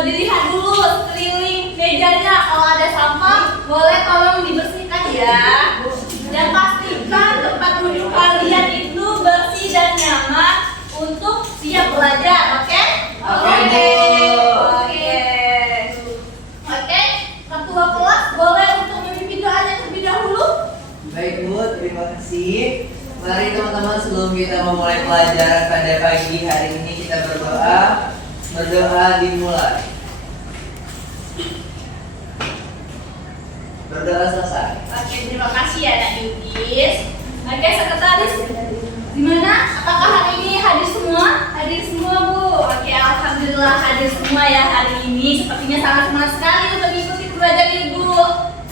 dilihat dulu sekeliling mejanya, kalau ada sampah boleh tolong dibersihkan ya. Dan pastikan tempat duduk kalian itu bersih dan nyaman untuk siap belajar, oke? Oke. Oke, ketua kelas boleh untuk memimpin doanya terlebih dahulu. Baik Bu, terima kasih. Mari teman-teman, sebelum kita memulai pelajaran pada pagi hari ini kita berdoa. Berdoa dimulai. Berdoa selesai. Oke, terima kasih ya Nak Yudis. Oke, sekretaris, gimana? Apakah hari ini hadir semua? Hadir semua Bu. Oke, alhamdulillah hadir semua ya hari ini. Sepertinya sangat semangat sekali untuk mengikuti pelajaran Ibu.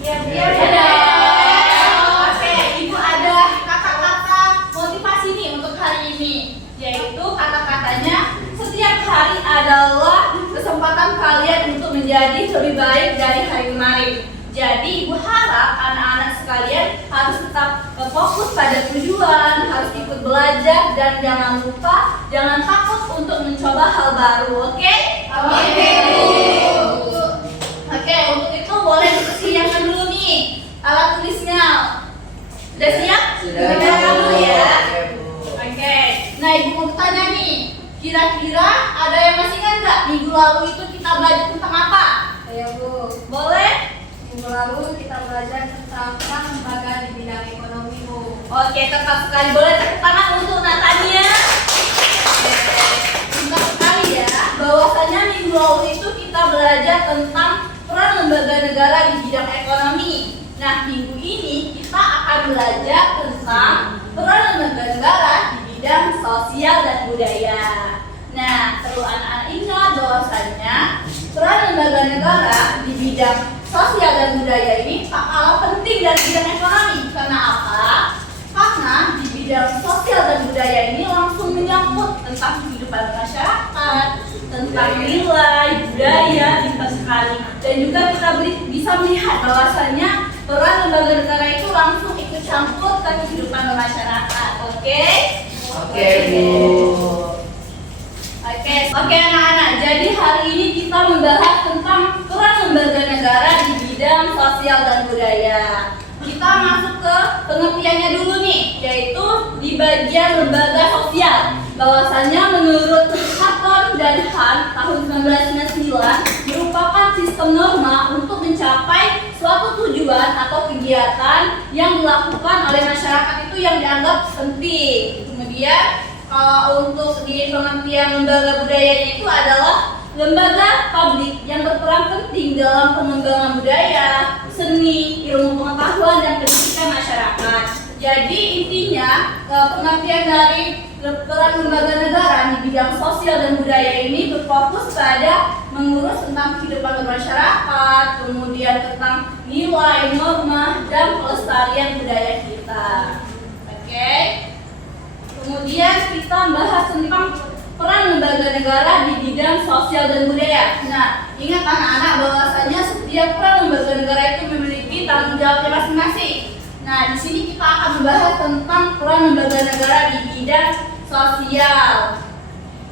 Iya, Iya. Oke, Ibu ada kata-kata motivasi nih untuk hari ini. Yaitu kata-katanya, setiap hari adalah kesempatan kalian untuk menjadi lebih baik dari hari kemarin. Jadi Ibu harap anak-anak sekalian harus tetap fokus pada tujuan, harus ikut belajar, dan jangan takut untuk mencoba hal baru, oke? Oke, Bu. Oke, untuk itu boleh dipersiapkan dulu nih alat tulisnya. Udah siap? Sudah. Dulu ya. Oke, Bu. Oke, nah Ibu mau bertanya nih, kira-kira ada yang masih ingat nggak minggu lalu itu kita belajar tentang apa? Ya Bu, Boleh? minggu lalu kita belajar tentang lembaga di bidang ekonomi Bu. Oke, tepat sekali. Boleh tepuk tangan untuk Natania. Tepat sekali ya. Bahwasanya minggu lalu itu kita belajar tentang peran lembaga negara di bidang ekonomi. Nah, minggu ini kita akan belajar tentang peran lembaga negara di bidang sosial dan budaya. Nah, perlu anak-anak ingat bahwasanya peran lembaga negara di bidang sosial dan budaya ini tak kalah penting dari bidang ekonomi. Karena apa? Karena di bidang sosial dan budaya ini langsung menyangkut tentang kehidupan masyarakat, tentang nilai, budaya, bisa sekali. Dan juga kita bisa melihat bahwasanya peran lembaga negara itu langsung ikut campur ke kehidupan masyarakat. Oke? Oke, Bu. Oke anak-anak, jadi hari ini kita membahas tentang peran lembaga negara di bidang sosial dan budaya. Kita masuk ke pengertiannya dulu nih, yaitu di bagian lembaga sosial. Bahwasanya menurut Hatton dan Han tahun 1999 merupakan sistem norma untuk mencapai suatu tujuan atau kegiatan yang dilakukan oleh masyarakat itu yang dianggap penting. Kemudian kalau untuk di pengertian lembaga budaya itu adalah lembaga publik yang berperan penting dalam pengembangan budaya, seni, ilmu pengetahuan, dan pendidikan masyarakat. Jadi intinya pengertian dari peran lembaga negara di bidang sosial dan budaya ini berfokus pada mengurus tentang kehidupan masyarakat, kemudian tentang nilai, norma, dan pelestarian budaya kita. Oke. Kemudian kita bahas tentang peran lembaga negara di bidang sosial dan budaya. Nah, ingat anak-anak bahwasanya setiap peran lembaga negara itu memiliki tanggung jawabnya masing-masing. Nah, di sini kita akan membahas tentang peran lembaga negara di bidang sosial.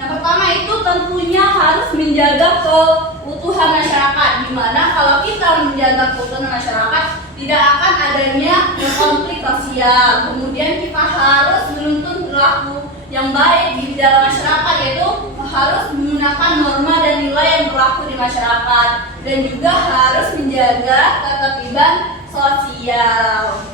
Yang pertama itu tentunya harus menjaga keutuhan masyarakat. Dimana kalau kita menjaga keutuhan masyarakat, tidak akan adanya konflik sosial. Kemudian kita harus menuntun perilaku yang baik di dalam masyarakat, yaitu harus menggunakan norma dan nilai yang berlaku di masyarakat, dan juga harus menjaga ketertiban sosial.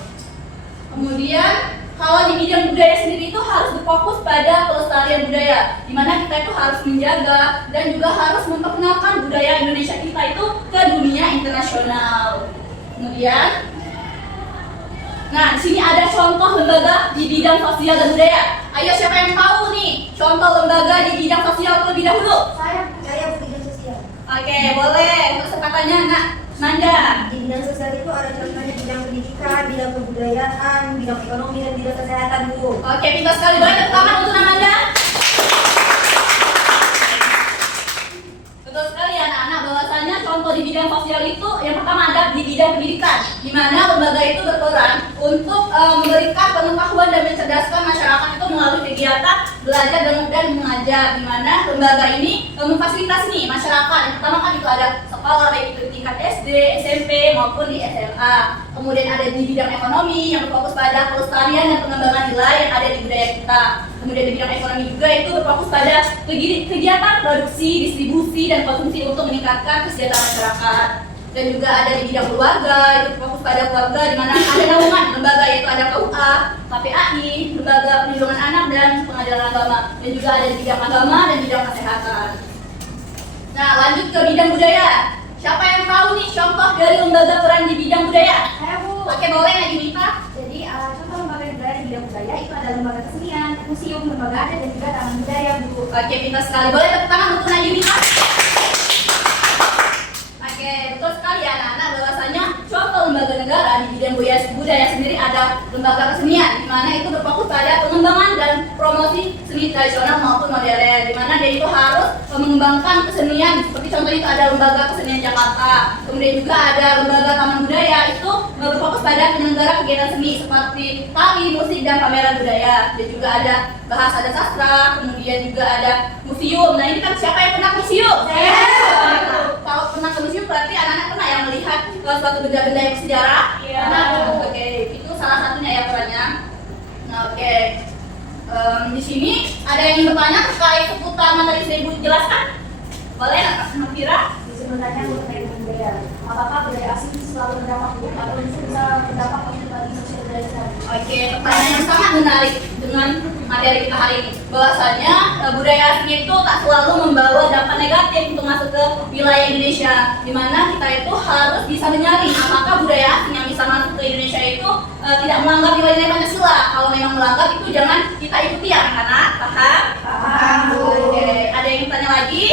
Kemudian kalau di bidang budaya sendiri itu harus berfokus pada pelestarian budaya, di mana kita itu harus menjaga dan juga harus memperkenalkan budaya Indonesia kita itu ke dunia internasional. Kemudian, nah di sini ada contoh lembaga di bidang sosial dan budaya. Ayo siapa yang tahu nih contoh lembaga di bidang sosial terlebih dahulu? Saya bidang sosial. Oke, boleh. Kesempatannya Nak Nanda. Di bidang sosial itu ada contohnya bidang pendidikan, bidang kebudayaan, bidang ekonomi, dan bidang kesehatan Bu. Oke, pintar sekali. Boleh tepuk tangan untuk Nanda. Betul sekali anak-anak, bahwasanya contoh di bidang sosial itu yang pertama ada di bidang pendidikan, di mana lembaga itu berperan untuk memberikan pengetahuan dan mencerdaskan masyarakat itu melalui kegiatan belajar dan mengajar, di mana lembaga ini memfasilitasi nih masyarakat. Yang pertama itu ada sekolah baik itu di tingkat SD, SMP maupun di SMA. Kemudian ada di bidang ekonomi yang berfokus pada pelestarian dan pengembangan nilai yang ada di budaya kita. Kemudian di bidang ekonomi juga itu berfokus pada kegiatan produksi, distribusi, dan konsumsi untuk meningkatkan kesejahteraan masyarakat. Dan juga ada di bidang keluarga, itu fokus pada keluarga di mana ada naungan lembaga yaitu ada KUA, KPAI, Lembaga Perlindungan Anak dan Pengadilan Agama. Dan juga ada di bidang agama dan bidang kesehatan. Nah, lanjut ke bidang budaya. Siapa yang tahu nih contoh dari lembaga peran di bidang budaya? Saya Bu. Oke, boleh Nggak Junita? Jadi contoh lembaga budaya di bidang budaya itu ada lembaga kesenian, museum, lembaga adat dan juga taman budaya Bu. Oke, pintar sekali. Boleh tepuk tangan untuk Nggak Junita? Oke, betul sekali ya anak-anak, bahwasanya contoh lembaga negara di bidang budaya sendiri ada lembaga kesenian, di mana itu berfokus pada pengembangan dan promosi seni tradisional maupun modern, di mana dia itu harus mengembangkan kesenian, seperti contoh itu ada lembaga kesenian Jakarta. Kemudian juga ada lembaga taman budaya, itu berfokus pada penyelenggara kegiatan seni seperti tari, musik, dan pameran budaya. Dan juga ada bahasa dan sastra, kemudian juga ada museum. Nah, ini kan siapa yang pernah ke museum? Kalau pernah ke museum berarti anak-anak pernah yang melihat suatu benda-benda yang bersejarah. Oke, itu salah satunya ya perannya. Nah, oke. Di sini ada yang ingin bertanya terkait seputar materi saya ibu jelaskan? Boleh nggak Kak Mafira? Sebenarnya mengenai budaya, apakah budaya asing selalu berdampak buruk atau bisa berdampak positif bagi sosial budaya? Oke, pertanyaan yang sangat menarik dengan materi kita hari ini. Bahwasanya budaya asing itu tak selalu membawa dampak negatif untuk masuk ke wilayah Indonesia, di mana kita itu harus bisa menyaring apakah budaya asing yang bisa masuk ke Indonesia itu tidak melanggar nilai-nilai Pancasila. Kalau memang melanggar itu jangan kita ikuti ya anak-anak. Paham? Paham. Oke, ada yang bertanya lagi?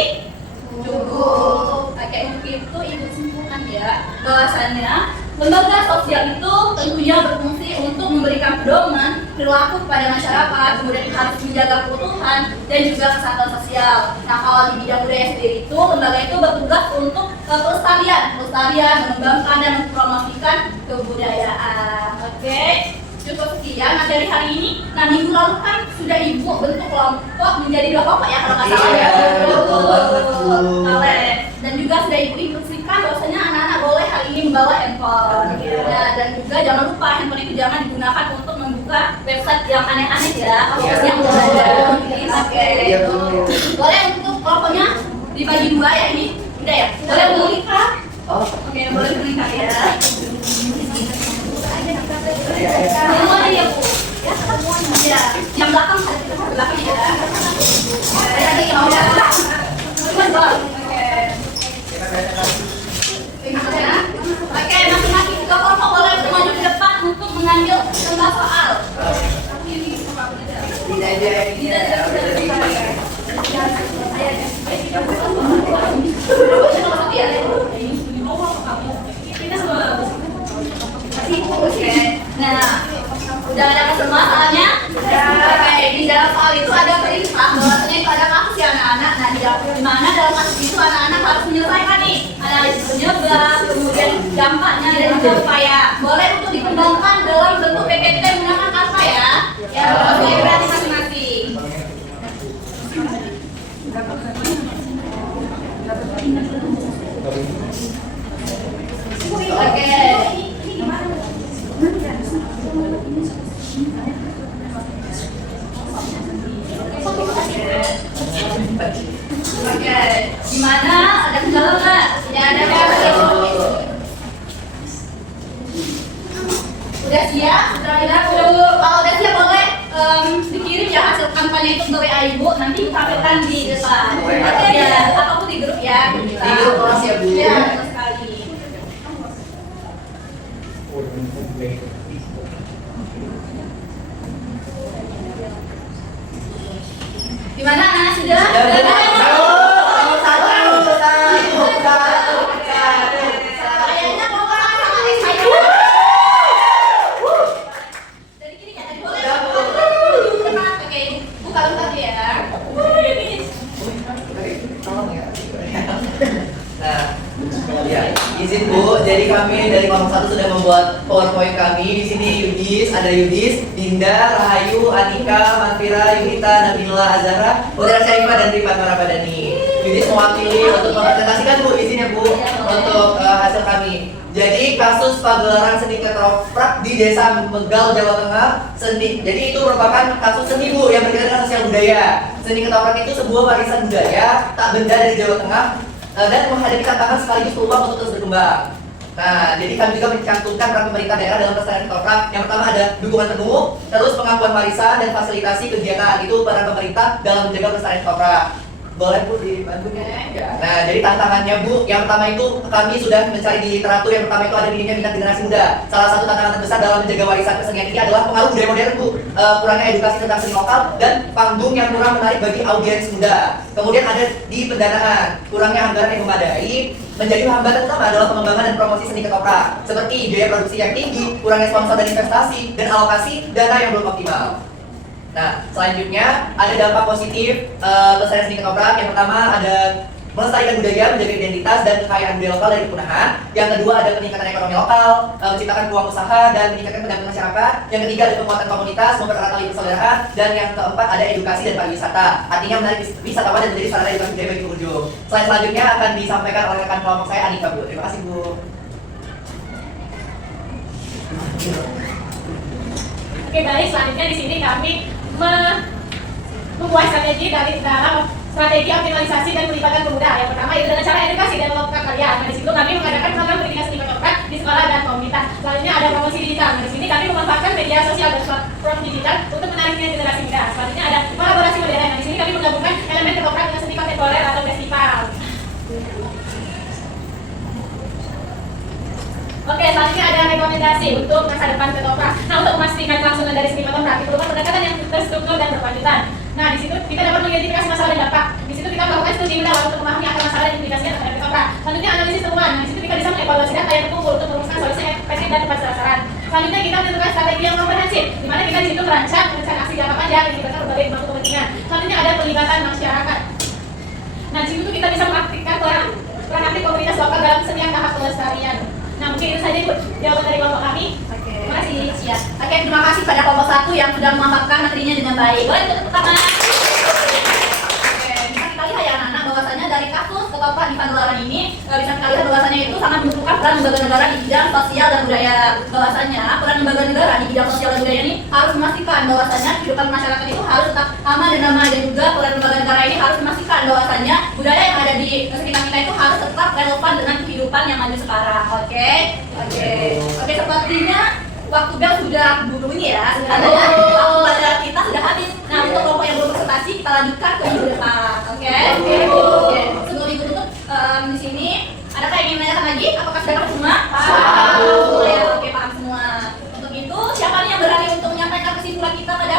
Cukup. Oke, untuk itu ibu simpulkan ya bahwasannya lembaga sosial itu tentunya berfungsi untuk memberikan pedoman perilaku kepada masyarakat, kemudian harus menjaga keutuhan dan juga kesatuan sosial. Nah, kalau di bidang budaya sendiri itu lembaga itu bertugas untuk pelestarian, mengembangkan dan mempromosikan kebudayaan. Oke. Cukup sekian materi hari ini. Nah, minggu lalu kan sudah ibu bentuk kelompok menjadi 2 kelompok ya kalau nggak salah ya. Boleh. Dan juga sudah ibu instruksikan bahwasanya anak-anak boleh hari ini membawa handphone. Ya, dan juga jangan lupa handphone itu jangan digunakan untuk membuka website yang aneh-aneh ya. Yang Oke. Boleh untuk kelompoknya dibagi 2 ya ini. Udah ya. Boleh menikah. Oke, boleh menikah ya. Semuanya ya Bu. Ya, semuanya. Ya, yang belakang ya. Tadi mau datang. Oke. Oke, masing-masing kelompok boleh maju ke depan untuk mengambil lembar soal. Tidak aja ini Oke, nah, udah ada semua soalnya? Oke, di dalam soal itu ada perintah, bahwasanya itu ada kasus ya anak-anak. Nah, di mana dalam kasus itu anak-anak harus menyelesaikan nih analisis penyebab, kemudian dampaknya dan juga upaya. Boleh untuk dikembangkan dalam bentuk PPT menggunakan Canva ya. Ya, boleh berarti masing-masing. Oke. Oke, gimana? Ada kendala nggak? Ya ada kan? Udah siap? Kalau udah siap boleh dikirim ya hasil kampanye itu ke WA ibu, nanti ditampilkan di depan. Ya, ataupun di grup ya. Di grup kelas ya Bu. Ya, betul sekali. Gimana anak sudah? Kayaknya mau kalah sama excited. Dari kiri ya, boleh. Oke, buka bentar ya. Nah, ya, izin Bu. Jadi kami dari kelompok 1 sudah membuat PowerPoint kami. Di sini ada Yudis, Dinda, Rahayu, Anika, Manfira, Yunita, Nabila, Azara, Putera Syarifah dan Rifat Marabadani. Yudis mewakili untuk mempresentasikan Bu, izin ya Bu. untuk hasil kami. Jadi kasus pagelaran seni ketoprak di Desa Megal, Jawa Tengah, jadi itu merupakan kasus seni Bu yang berkaitan dengan sosial budaya. Seni ketoprak itu sebuah warisan budaya tak benda dari Jawa Tengah dan menghadapi tantangan sekaligus peluang untuk terus berkembang. Nah, jadi kami juga mencantumkan peran pemerintah daerah dalam pelestarian ketoprak. Yang pertama ada dukungan penuh, terus pengakuan warisan dan fasilitasi kegiatan. Itu peran pemerintah dalam menjaga pelestarian ketoprak. Boleh Bu dibantu? Ya. Nah, jadi tantangannya Bu, yang pertama itu kami sudah mencari di literatur. Yang pertama itu ada minimnya minat generasi muda. Salah satu tantangan terbesar dalam menjaga warisan kesenian ini adalah pengaruh budaya modern Bu, kurangnya edukasi tentang seni lokal dan panggung yang kurang menarik bagi audiens muda. Kemudian ada di pendanaan, kurangnya anggaran yang memadai. Menjadi hambatan utama adalah pengembangan dan promosi seni ketoprak, seperti biaya produksi yang tinggi, kurangnya sponsor dan investasi, dan alokasi dana yang belum optimal. Nah, selanjutnya ada dampak positif pelestarian seni ketoprak. Yang pertama ada melestarikan budaya, menjaga identitas dan kekayaan budaya lokal dari kepunahan. Yang kedua ada peningkatan ekonomi lokal, menciptakan peluang usaha dan meningkatkan pendampingan masyarakat. Yang ketiga ada penguatan komunitas, mempererat tali persaudaraan. Dan yang keempat ada edukasi dan pariwisata. Artinya menarik wisatawan dan menjadi sarana edukasi budaya bagi pengunjung. Slide selanjutnya akan disampaikan oleh rekan kelompok saya, Anika Bu. Terima kasih Bu. Oke, baik, selanjutnya di sini kami membuat strategi dari dalam strategi optimalisasi dan pelibatan pemuda. Yang pertama itu dengan cara edukasi dan lokal karya. Nah, di situ kami mengadakan program pendidikan seni ketoprak di sekolah dan komunitas. Selanjutnya ada promosi digital. Nah, di sini kami memanfaatkan media sosial dan platform digital untuk menariknya generasi muda. Selanjutnya ada kolaborasi modern. Nah, di sini kami menggabungkan elemen ketoprak dengan seni kontemporer atau festival. Oke, selanjutnya ada rekomendasi untuk masa depan ketoprak. Nah, untuk memastikan kelangsungan dari seni ketoprak diperlukan pendekatan yang terstruktur dan berkelanjutan. Nah, di situ kita dapat mengidentifikasi masalah dan dampak. Di situ kita melakukan studi mendalam untuk memahami akar masalah dan implikasinya terhadap ketoprak. Selanjutnya analisis temuan. Nah, di situ kita bisa mengevaluasi data yang terkumpul untuk merumuskan solusi yang efektif dan tepat sasaran. Selanjutnya kita menentukan strategi yang komprehensif, di mana kita di situ merancang aksi jangka panjang yang melibatkan berbagai pemangku kepentingan. Selanjutnya ada pelibatan masyarakat. Nah, di situ kita bisa mengaktifkan peran aktif komunitas lokal dalam setiap tahap pelestarian. Nah, mungkin itu saja Bu jawaban dari kelompok kami. Oke. Terima kasih. Siap. Oke, terima kasih pada kelompok 1 yang sudah memaparkan materinya dengan baik. Boleh tepuk tangan. Oke, bisa kita lihat ya anak-anak bahwasanya dari kasus ketoprak di pagelaran ini bisa kita lihat bahwasanya itu sangat membutuhkan peran lembaga negara di bidang sosial dan budaya. Bahwasanya peran lembaga negara di bidang sosial dan budaya ini harus memastikan bahwasanya kehidupan masyarakat itu harus tetap aman dan damai, dan juga peran lembaga negara ini harus memastikan bahwasanya budaya yang ada di sekitar kita itu harus tetap relevan dengan kehidupan yang ada sekarang. Oke, sepertinya waktu bel sudah bunyi ya. Katanya waktu pelajaran kita sudah habis. Nah, untuk kelompok yang belum presentasi kita lanjutkan ke minggu depan. Oke. Sebelum minggu tutup di sini ada yang ingin menanyakan lagi? Apakah sudah paham semua? Paham. Ya, oke, paham semua. Untuk itu siapa nih yang berani untuk menyampaikan kesimpulan kita pada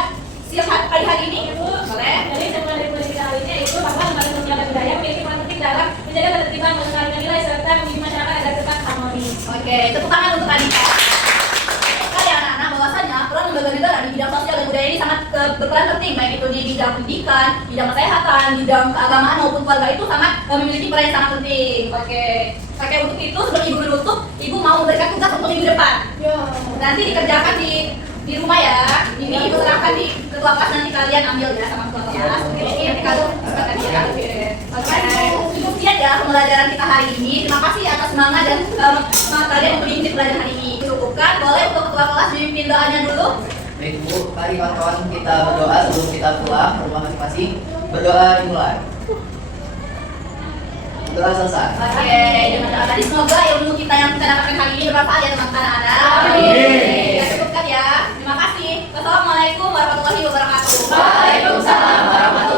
siang pagi hari ini? Boleh. Jadi kesimpulan dari penelitian kita hari ini yaitu bahwa lembaga sosial dan budaya memiliki peran penting dalam menjaga ketertiban, melestarikan nilai serta mendidik masyarakat agar tetap harmonis. Oke, tepuk tangan untuk Anika. Kalian anak-anak bahwasanya peran lembaga negara di bidang sosial dan budaya ini sangat berperan penting, baik itu di bidang pendidikan, bidang kesehatan, bidang keagamaan maupun keluarga itu sangat memiliki peran yang sangat penting. Oke, untuk itu sebelum ibu menutup, ibu mau memberikan tugas untuk minggu depan. Nanti dikerjakan di rumah ya. Ini ibu serahkan di ketua kelas, nanti kalian ambil ya sama ketua kelas. Oke, nanti kalau tadi ya. Oke, cukup sekian ya pembelajaran kita hari ini. Terima kasih atas semangat dan semangat kalian untuk mengikuti pelajaran hari ini. Cukupkan, boleh untuk ketua kelas memimpin doanya dulu. Baik Bu, mari kawan-kawan kita berdoa sebelum kita pulang ke rumah masing-masing. Berdoa dimulai. Doa selesai. Oke, dengan doa tadi semoga ilmu kita yang kita dapatkan hari ini bermanfaat ya teman-teman anak. Amin. Ya, cukupkan ya. Terima kasih. Wassalamualaikum warahmatullahi wabarakatuh. Waalaikumsalam warahmatullahi wabarakatuh.